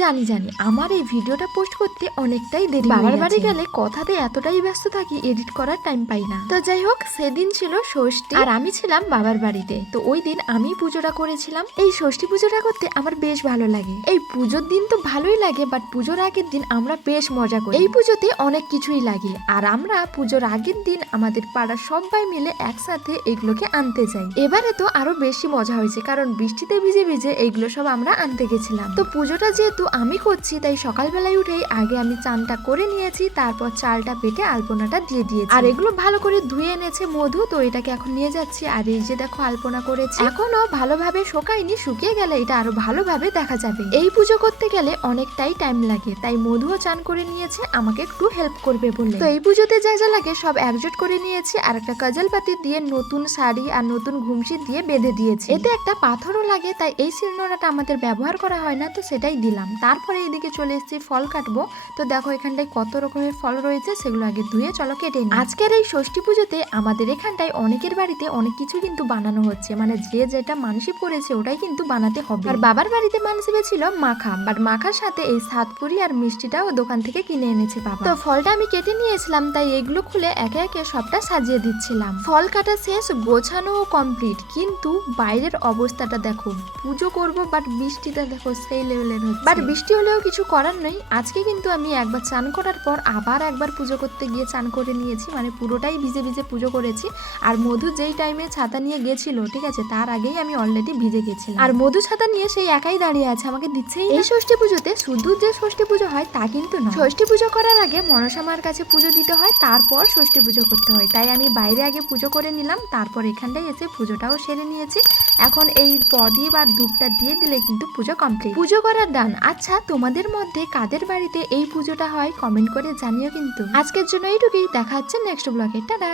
জানি জানি আমার এই ভিডিওটা পোস্ট করতে অনেকটাই দেরি। বাবার বাড়ি গেলে কথাতে এতটাই ব্যস্ত থাকি, এডিট করার টাইম পাই না। তো যাই হোক, সেদিন ছিল ষষ্ঠী আর আমি ছিলাম বাবার বাড়িতে। তো ওই দিন আমি পুজোটা করেছিলাম। এই ষষ্ঠী পুজোটা করতে আমার বেশ ভালো লাগে। এই পুজোর দিন তো ভালোই লাগে, বাট পুজোর আগের দিন আমরা বেশ মজা করি। এই পুজোতে অনেক কিছুই লাগে, আর আমরা পুজোর আগের দিন আমাদের পাড়ার সবাই মিলে একসাথে এগুলোকে আনতে যাই। এবারে তো আরো বেশি মজা হয়েছে, কারণ বৃষ্টিতে ভিজে ভিজে এইগুলো সব আমরা আনতে গেছিলাম। তো পুজোটা যেহেতু আমি করছি, তাই সকালবেলায় উঠেই আগে আমি চানটা করে নিয়েছি, তারপর চালটা বেটে আলপনাটা দিয়ে দিয়েছি। আর এগুলো ভালো করে ধুয়ে এনেছে মধু, তো এটাকে এখন নিয়ে যাচ্ছি। আর এই যে দেখো আলপনা করেছি, এখনো ভালোভাবে শুকায়নি, শুকিয়ে গেলে এটা আরো ভালোভাবে দেখা যাবে। এই পুজো করতে গেলে অনেকটাই টাইম লাগে, তাই মধুও চান করে নিয়েছে আমাকে একটু হেল্প করবে বলে। তো এই পুজোতে যা যা লাগে সব একজোট করে নিয়েছি, আর একটা কাজল পাতি দিয়ে নতুন শাড়ি আর নতুন ঘুমসি দিয়ে বেঁধে দিয়েছি। এতে একটা পাথরও লাগে, তাই এই শিলনোড়াটা আমাদের ব্যবহার করা হয় না, তো সেটাই দিলাম। তারপরে এদিকে চলে এসেছি ফল কাটবো। তো দেখো এখানটায় কত রকমের ফল রয়েছে, সেগুলো আগে ধুয়ে চলো কেটে নিই। আজকের এই ষষ্ঠী পুজোতে আমাদের এখানটায় অনেকের বাড়িতে অনেক কিছু কিন্তু বানানো হচ্ছে, মানে যে যেটা মানসিক করেছে ওটাই কিন্তু বানাতে হবে। আর বাবার বাড়িতে মানসিক ছিল মাখা, বাট মাখার সাথে এই সাতপুরি আর মিষ্টিটাও দোকান থেকে কিনে এনেছে বাবা। তো ফলটা আমি কেটে নিয়েছিলাম, তাই এগুলো খুলে একে একে সবটা সাজিয়ে দিচ্ছিলাম। ফল কাটা শেষ, গোছানো কমপ্লিট, কিন্তু বাইরের অবস্থাটা দেখো। পুজো করব, বাট বৃষ্টিটা দেখো সেই লেভেলের হচ্ছে। বাট বৃষ্টি হলেও কিছু করার নেই। আজকে কিন্তু আমি একবার চান করার পর আবার একবার পুজো করতে গিয়ে চান করে নিয়েছি, মানে পুরোটাই ভিজে ভিজে পুজো করেছি। আর মধু যেই টাইমে ছাতা নিয়ে গেছিল, ঠিক আছে, তার আগেই আমি অলরেডি ভিজে গেছিলাম। আর মধু ছাতা নিয়ে সেই একাই দাঁড়িয়ে আছে, আমাকে দিচ্ছেই। এই ষষ্ঠী পুজোতে শুধু যে ষষ্ঠী পুজো হয় তা কিন্তু না। ষষ্ঠী পুজো করার আগে মনসা মার কাছে পুজো দিতে হয়, তারপর ষষ্ঠী পুজো করতে হয়। তাই আমি বাইরে আগে পুজো করে নিলাম, তারপর এখানটায় এসে পুজোটাও সেরে নিয়েছি। এখন এই প্রদীপ আর ধূপটা দিয়ে দিলে কিন্তু পুজো কমপ্লিট। পুজো করার ডান। আচ্ছা, তোমাদের মধ্যে কাদের বাড়িতে এই পুজোটা হয় কমেন্ট করে জানিও কিন্তু। আজকের জন্য এইটুকুই, দেখা হচ্ছে নেক্সট ব্লগে। টাটা।